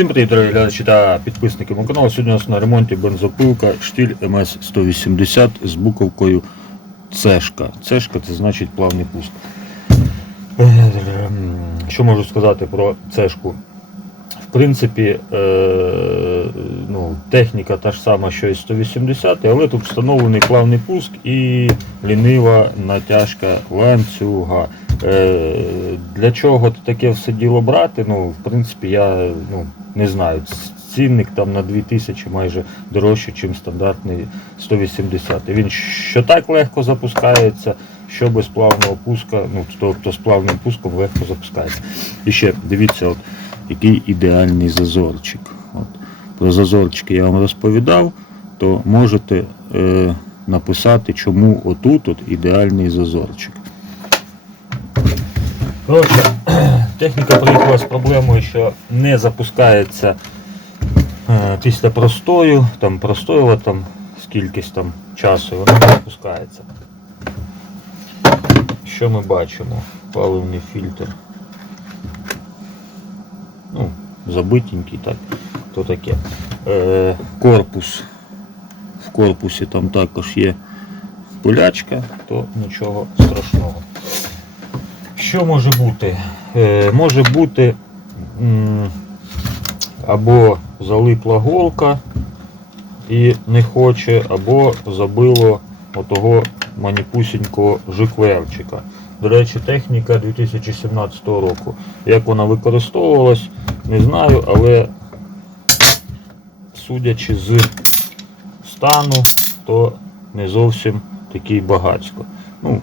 Всім привіт, дорогі глядачі та підписники мого каналу. Сьогодні у нас на ремонті бензопилка штіль МС-180 з буковкою Цешка. Цешка це значить плавний пуск. Що можу сказати про цешку? В принципі, е, ну, техніка та ж сама, що і 180, але тут встановлений плавний пуск і лінива натяжка ланцюга. Е, для чого таке все діло брати? Ну, в принципі, я ну, не знаю. Цінник там на 2000 майже дорожче, ніж стандартний 180. Він що так легко запускається, що без плавного пуска, ну тобто з плавним пуском легко запускається. І ще дивіться, от, який ідеальний зазорчик. От. Про зазорчики я вам розповідав, то можете е, написати, чому отут от ідеальний зазорчик. Коротше, техніка приїхала з проблемою, що не запускається е, після простою, там простоїла там скількись там часу, вона не запускається. Що ми бачимо? Паливний фільтр. Ну, забитенький, так, то таке. Е, корпус. В корпусі там також є пилячка, то нічого страшного. Що може бути? Е, може бути м, або залипла голка і не хоче, або забило отого маніпусінького жиклерчика. До речі, техніка 2017 року. Як вона використовувалась, не знаю, але судячи з стану, то не зовсім такий багацько. Ну,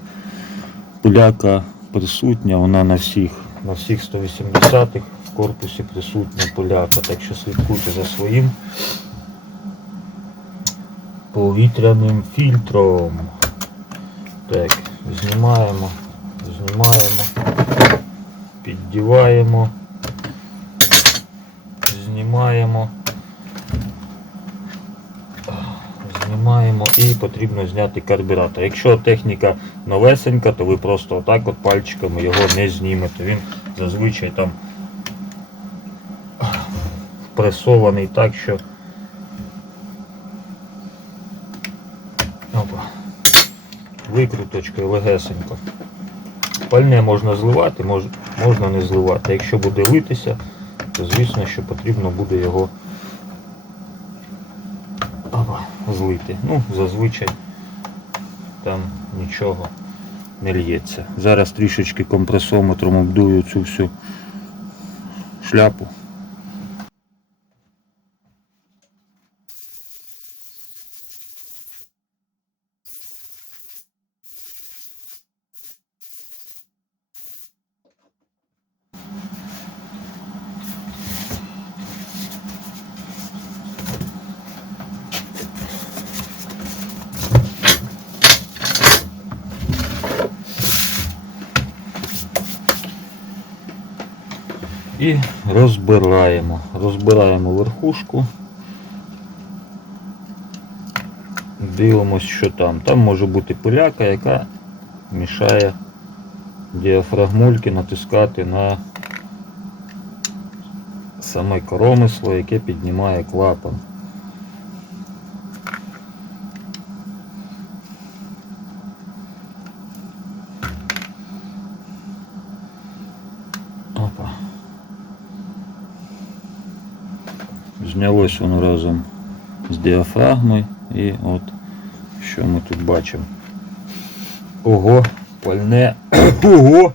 Пиляка присутня, вона на всіх на всіх 180-х в корпусі присутня поляка, так що слідкуйте за своїм повітряним фільтром. Так, знімаємо, знімаємо, піддіваємо, знімаємо. Знімаємо і потрібно зняти карбюратор. Якщо техніка новесенька, то ви просто отак от пальчиками його не знімете. Він зазвичай там впресований так, що Опа. викруточкою легесенько. Пальне можна зливати, мож, можна не зливати. Якщо буде литися, то звісно, що потрібно буде його Опа, злити. Ну, зазвичай там нічого не лється. Зараз трішечки компресометром обдую цю всю шляпу. І розбираємо. Розбираємо верхушку. Дивимось, що там. Там може бути пиляка, яка мішає діафрагмульки натискати на саме коромисло, яке піднімає клапан. Опа. Знялось воно разом з діафрагмою і от що ми тут бачимо. Ого, пальне. Ого!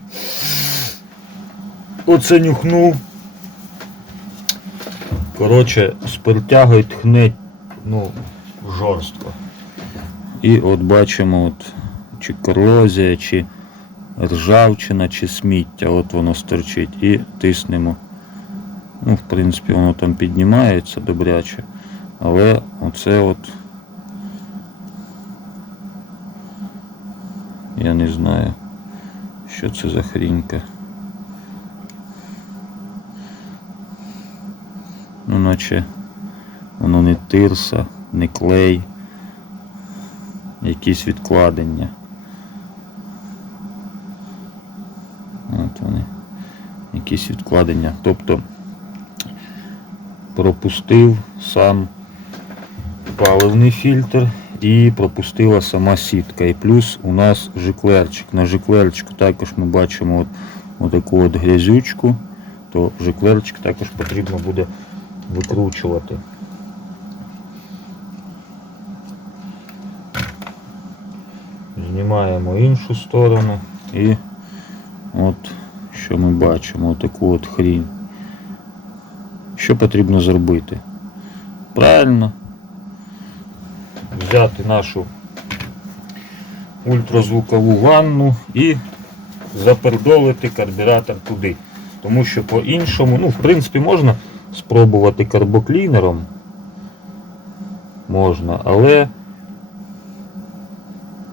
Оце нюхнув. Коротше, спиртягою тхне ну, жорстко. І от бачимо, от, чи корозія, чи ржавчина, чи сміття, от воно стерчить і тиснемо. Ну, в принципі, воно там піднімається добряче, але оце от я не знаю, що це за хрінька. Ну, наче воно не тирса, не клей, якісь відкладення. От вони. Якісь відкладення. Тобто пропустив сам паливний фільтр і пропустила сама сітка. І плюс у нас жиклерчик. На жиклерчику також ми бачимо от, отаку от грязючку, то жиклерчик також потрібно буде викручувати. Знімаємо іншу сторону і от що ми бачимо, таку от хрінь. Що потрібно зробити? Правильно. Взяти нашу ультразвукову ванну і запердолити карбюратор туди. Тому що по-іншому, ну, в принципі, можна спробувати карбоклінером. Можна, але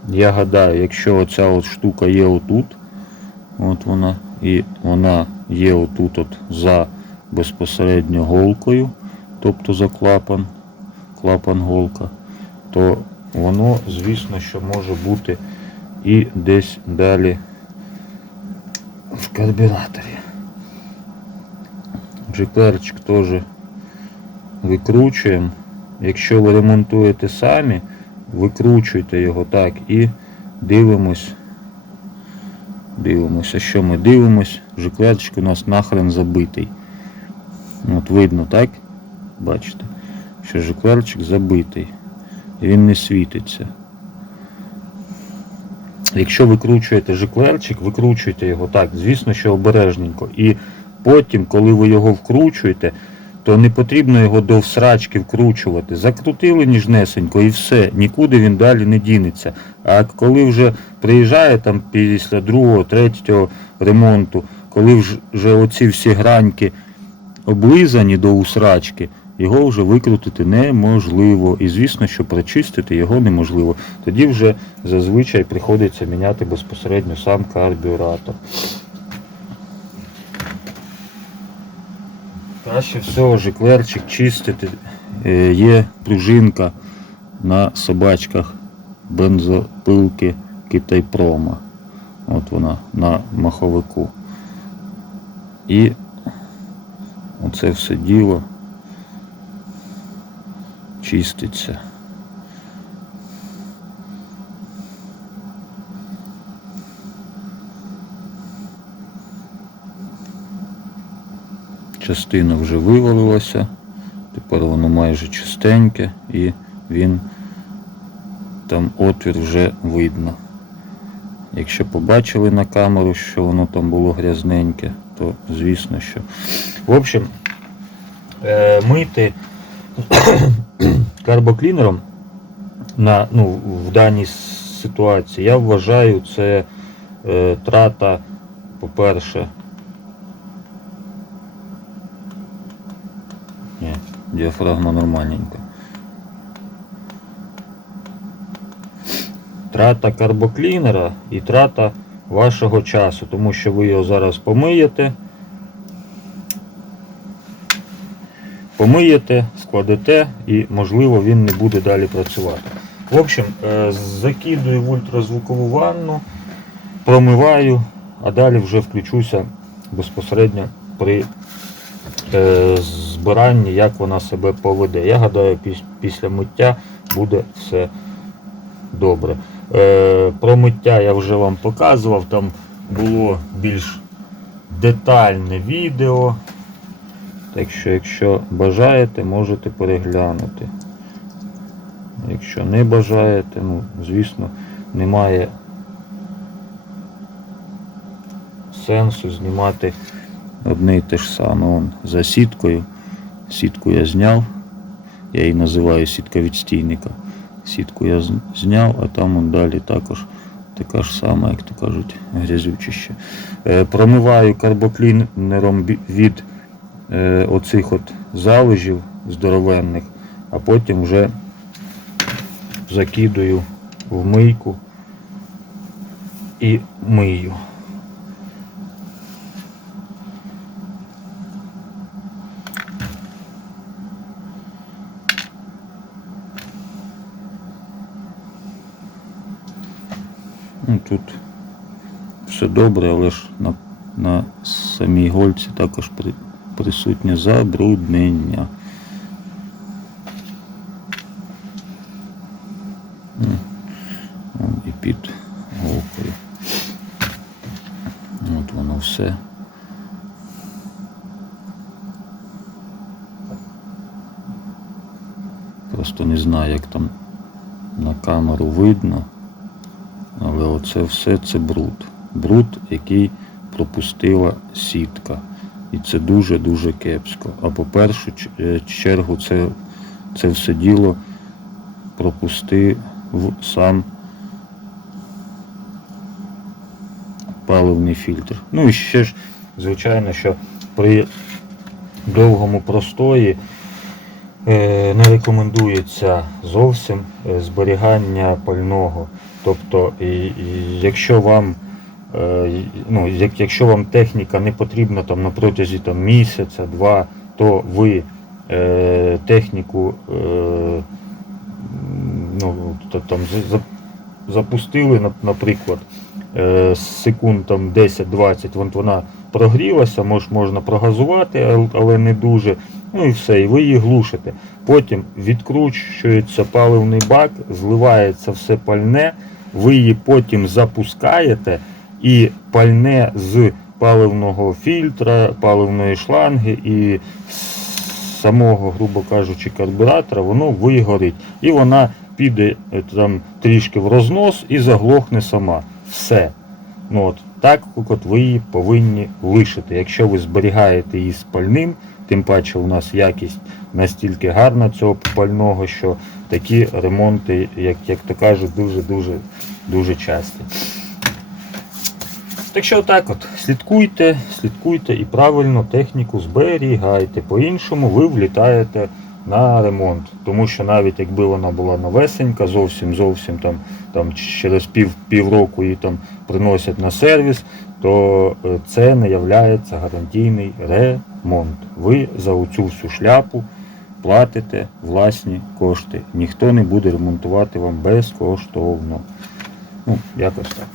я гадаю, якщо оця от штука є отут, от вона, і вона є отут от за безпосередньо голкою, тобто за клапан, клапан голка, то воно, звісно, що може бути і десь далі в карбюраторі. Джеперчик теж викручуємо. Якщо ви ремонтуєте самі, викручуйте його так і дивимось. Дивимося, що ми дивимось. Жиклерчик у нас нахрен забитий. От видно, так? Бачите, що жиклерчик забитий. Він не світиться. Якщо викручуєте жиклерчик, викручуйте його так, звісно, що обережненько. І потім, коли ви його вкручуєте, то не потрібно його до всрачки вкручувати. Закрутили ніжнесенько і все, нікуди він далі не дінеться. А коли вже приїжджає там після другого, третього ремонту, коли вже оці всі граньки облизані до усрачки, його вже викрутити неможливо. І звісно, що прочистити його неможливо. Тоді вже зазвичай приходиться міняти безпосередньо сам карбюратор. Краще всього жиклерчик чистити. Е, Є пружинка на собачках бензопилки Китайпрома. От вона на маховику. І оце все діло чиститься. Частина вже вивалилася, тепер воно майже чистеньке і він там отвір вже видно. Якщо побачили на камеру, що воно там було грязненьке, то звісно, що. В общем, е, мити карбоклінером на, ну, в даній ситуації, я вважаю, це е, трата, по-перше, ні, діафрагма нормальненька. Трата карбоклінера і трата вашого часу, тому що ви його зараз помиєте. Помиєте, складете і, можливо, він не буде далі працювати. В общем, е, закидую в ультразвукову ванну, промиваю, а далі вже включуся безпосередньо при е, збиранні, як вона себе поведе. Я гадаю, після миття буде все добре. Е, про миття я вже вам показував, там було більш детальне відео. Так що, якщо бажаєте, можете переглянути. Якщо не бажаєте, ну, звісно, немає сенсу знімати одне і те ж саме. Вон, за сіткою. Сітку я зняв. Я її називаю сітка відстійника. Сітку я зняв, а там далі також така ж сама, як то кажуть, грязючище. Е, промиваю карбоклінером від е, оцих от залежів здоровенних, а потім вже закидую в мийку і мию. Ну, Тут все добре, але ж на на самій гольці також при, присутнє забруднення. І під голкою. От воно все. Просто не знаю, як там на камеру видно. Оце все це бруд. Бруд, який пропустила сітка. І це дуже-дуже кепсько. А по першу е, чергу це, це все діло пропустив сам паливний фільтр. Ну і ще ж, звичайно, що при довгому простої е, не рекомендується зовсім е, зберігання пального. Тобто, і, і якщо вам е, ну, як, якщо вам техніка не потрібна там на протязі там, місяця, два, то ви е, техніку е, ну, то, там, за- за- запустили, нап- наприклад, е, секунд там 10-20, вон вона прогрілася, мож, можна прогазувати, але не дуже. Ну і все, і ви її глушите. Потім відкручується паливний бак, зливається все пальне, ви її потім запускаєте і пальне з паливного фільтра, паливної шланги і самого, грубо кажучи, карбюратора, воно вигорить. І вона піде е, там трішки в рознос і заглохне сама. Все. Ну, от, так от ви її повинні лишити. Якщо ви зберігаєте її з пальним, тим паче у нас якість настільки гарна цього пального, що такі ремонти, як, як то кажуть, дуже-дуже дуже часті. Так що так от, слідкуйте, слідкуйте і правильно техніку зберігайте. По-іншому ви влітаєте на ремонт. Тому що навіть якби вона була новесенька, зовсім зовсім там, там через пів, півроку її там приносять на сервіс, то е, це не є гарантійний ремонт. Ви за оцю всю шляпу платите власні кошти. Ніхто не буде ремонтувати вам безкоштовно. Ну, якось так.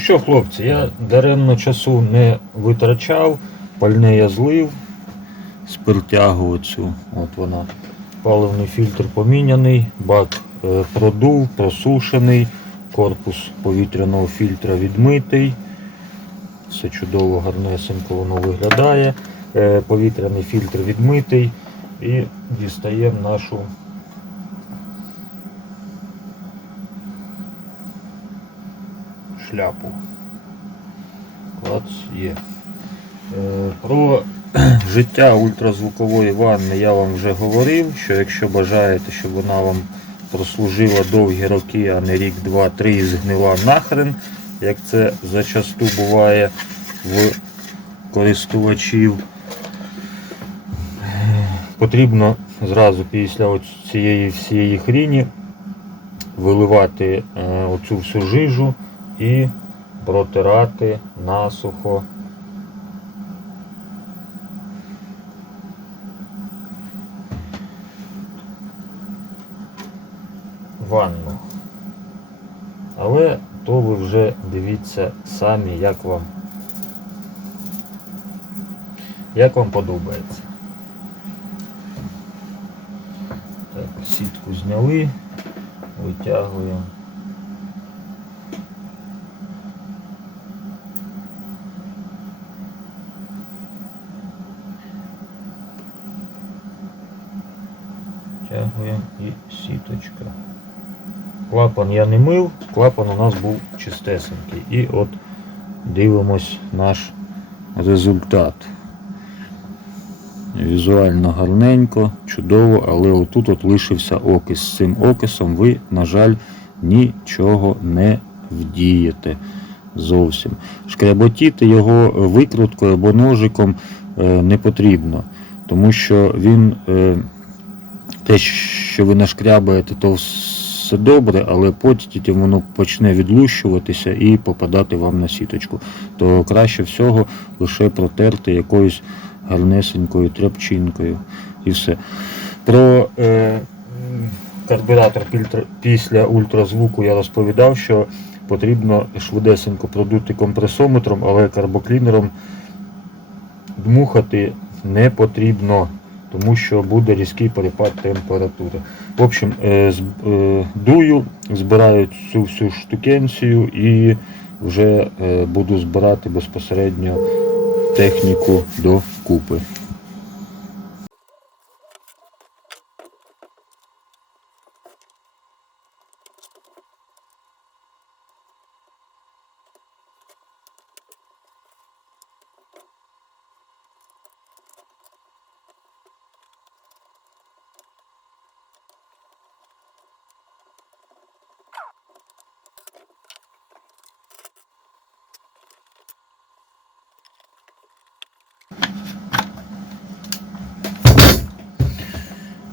Ну що, хлопці, я даремно часу не витрачав, пальне я злив, спиртягу оцю, от вона. Паливний фільтр поміняний, бак е, продув, просушений, корпус повітряного фільтра відмитий. Все чудово, гарнесенько воно виглядає. Е, Повітряний фільтр відмитий і дістаємо нашу шляпу. Клац є. Е, Про життя ультразвукової ванни я вам вже говорив, що якщо бажаєте, щоб вона вам прослужила довгі роки, а не рік, два, три і згнила нахрен, як це зачасту буває в користувачів, потрібно зразу після цієї всієї хріні виливати е, оцю всю жижу і протирати насухо. Ванну. Але то ви вже дивіться самі, як вам, як вам подобається. Так, сітку зняли, витягуємо. Втягуємо і сіточка. Клапан я не мив, клапан у нас був чистесенький. І от дивимось наш результат. Візуально гарненько, чудово, але отут от лишився окис. З цим окисом ви, на жаль, нічого не вдієте зовсім. Шкряботіти його викруткою або ножиком е, не потрібно, тому що він е, те, що ви нашкрябаєте, то все добре, але потім воно почне відлущуватися і попадати вам на сіточку. То краще всього лише протерти якоюсь гарнесенькою тряпчинкою і все. Про е, карбюратор після ультразвуку я розповідав, що потрібно швидесенько продути компресометром, але карбоклінером дмухати не потрібно, тому що буде різкий перепад температури. В общем, е, е, дую, збираю цю всю штукенцію і вже е, буду збирати безпосередньо техніку до купи.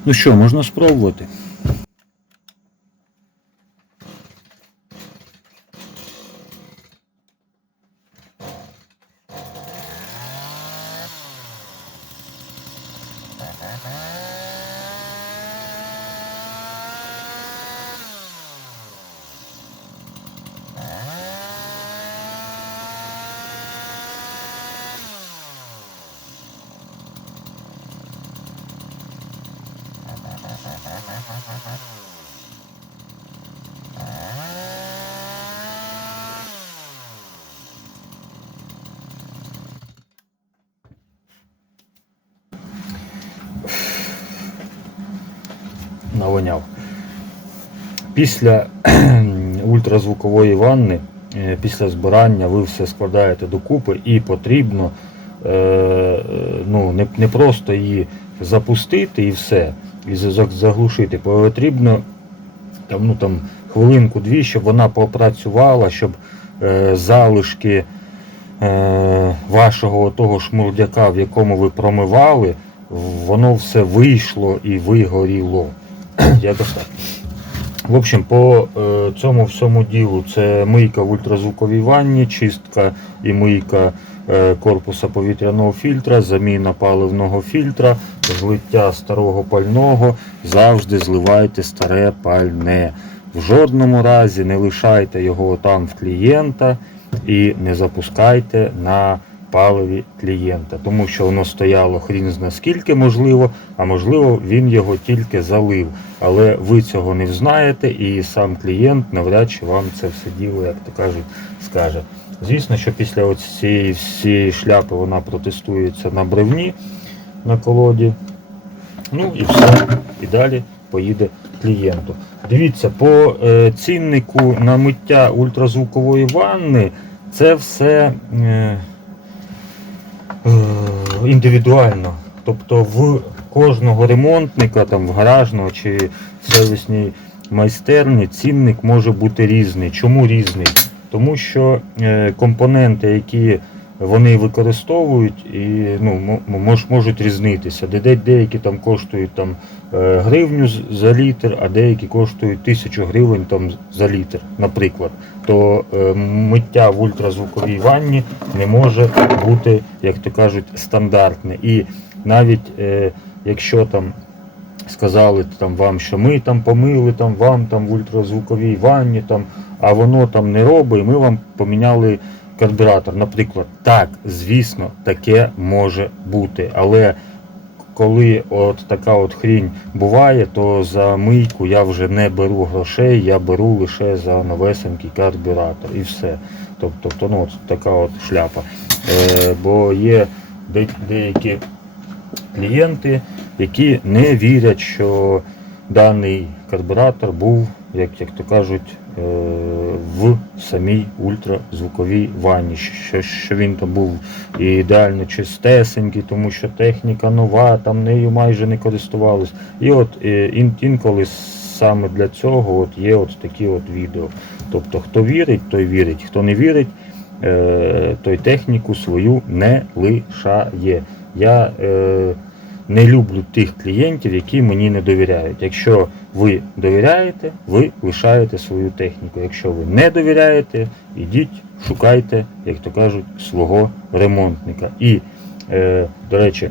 Ну що, можна спробувати? Навоняв. Після ультразвукової ванни, е, після збирання ви все складаєте докупи і потрібно е, ну, не, не просто її запустити і все, і за- заглушити. Потрібно там, ну, там, хвилинку-дві, щоб вона попрацювала, щоб е, залишки вашого того шмурдяка, в якому ви промивали, воно все вийшло і вигоріло. Якось. В общем, по е, цьому всьому ділу це мийка в ультразвуковій ванні, чистка і мийка е, корпуса повітряного фільтра, заміна паливного фільтра, злиття старого пального. Завжди зливайте старе пальне. В жодному разі не лишайте його там в клієнта і не запускайте на паливі клієнта, тому що воно стояло хрін зна скільки можливо, а можливо він його тільки залив. Але ви цього не взнаєте, і сам клієнт навряд чи вам це все діло, як то кажуть, скаже. Звісно, що після цієї всієї шляпи вона протестується на бревні на колоді. Ну і все. І далі поїде клієнту. Дивіться, по е, ціннику на миття ультразвукової ванни це все е, індивідуально. Тобто в кожного ремонтника, там, в гаражного чи в сервісній майстерні цінник може бути різний. Чому різний? Тому що е, компоненти, які вони використовують і ну, мож, можуть різнитися. Де, де- деякі там коштують там, е, гривню за літр, а деякі коштують тисячу гривень там, за літр, наприклад. То е, миття в ультразвуковій ванні не може бути, як то кажуть, стандартне. І навіть е, якщо там сказали там вам, що ми там помили там вам там в ультразвуковій ванні, там, а воно там не робить, ми вам поміняли карбюратор. Наприклад, так, звісно, таке може бути. Але коли от така от хрінь буває, то за мийку я вже не беру грошей, я беру лише за новесенький карбюратор і все. Тобто, тобто ну, от така от шляпа. Е, бо є де- деякі клієнти, які не вірять, що даний карбюратор був, як, як то кажуть, в самій ультразвуковій ванні. Що, що він там був ідеально чистесенький, тому що техніка нова, там нею майже не користувались. І от е, ін, інколи саме для цього от є от такі от відео. Тобто, хто вірить, той вірить, хто не вірить, е, той техніку свою не лишає. Я е, не люблю тих клієнтів, які мені не довіряють. Якщо ви довіряєте, ви лишаєте свою техніку. Якщо ви не довіряєте, ідіть, шукайте, як то кажуть, свого ремонтника. І, е, до речі,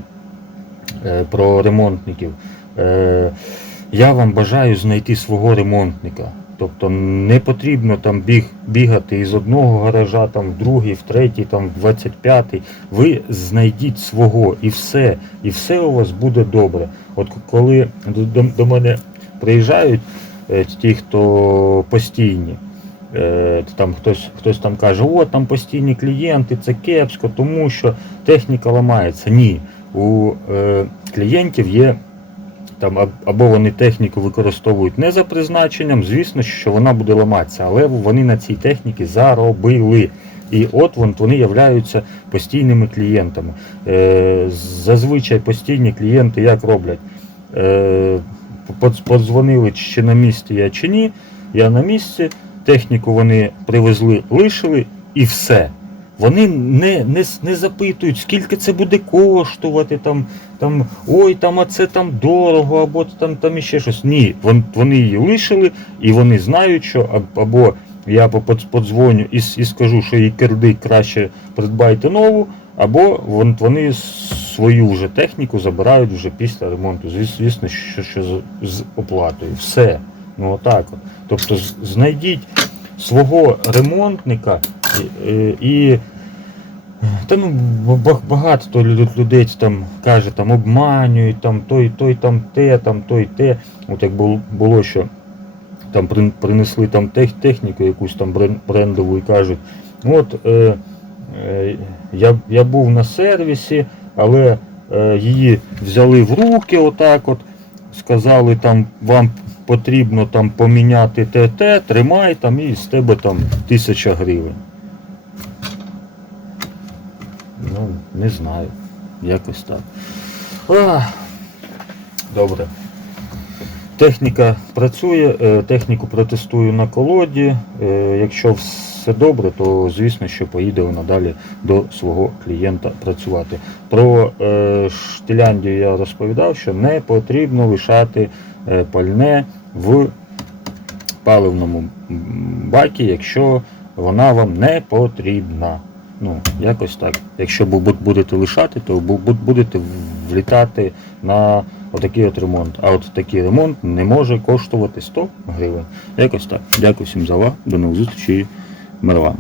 е, про ремонтників. Е, я вам бажаю знайти свого ремонтника. Тобто не потрібно там біг, бігати із одного гаража там, в другий, в третій, там, в 25-й. Ви знайдіть свого і все. І все у вас буде добре. От коли до, до, мене приїжджають е, ті, хто постійні, е, там хтось, хтось там каже, о, там постійні клієнти, це кепсько, тому що техніка ламається. Ні. У е, клієнтів є там або вони техніку використовують не за призначенням, звісно, що вона буде ламатися, але вони на цій техніці заробили. І от вони являються постійними клієнтами. Е, зазвичай постійні клієнти як роблять? Е, подзвонили, чи на місці я чи ні. Я на місці, техніку вони привезли, лишили і все. Вони не, не, не запитують, скільки це буде коштувати, там, там, ой, там, а це там дорого, або там, там іще щось. Ні, вон, вони її лишили, і вони знають, що або я по- подзвоню і, і скажу, що їй кирдик краще придбайте нову, або вон, вони свою вже техніку забирають вже після ремонту. Звісно, що, що з, оплатою. Все. Ну отак от. Тобто знайдіть свого ремонтника е, і та ну багато людей там каже, там обманюють, там той, той там те, там той те. От як було, що там принесли там тех, техніку якусь там брендову і кажуть, от е, е, я, я був на сервісі, але е, її взяли в руки отак от, сказали там вам потрібно там поміняти те, те, тримай там і з тебе там тисяча гривень. Ну, не знаю. Якось так. Ах, добре. Техніка працює, е, техніку протестую на колоді. Е, Якщо все добре, то звісно, що поїде надалі до свого клієнта працювати. Про е, Штиляндію я розповідав, що не потрібно лишати пальне в паливному бакі, якщо вона вам не потрібна. Ну, якось так. Якщо бу- бу- будете лишати, то бу- бу- будете влітати на отакий от ремонт. А от такий ремонт не може коштувати 100 гривень. Якось так. Дякую всім за увагу. До нових зустрічей. Мир вам.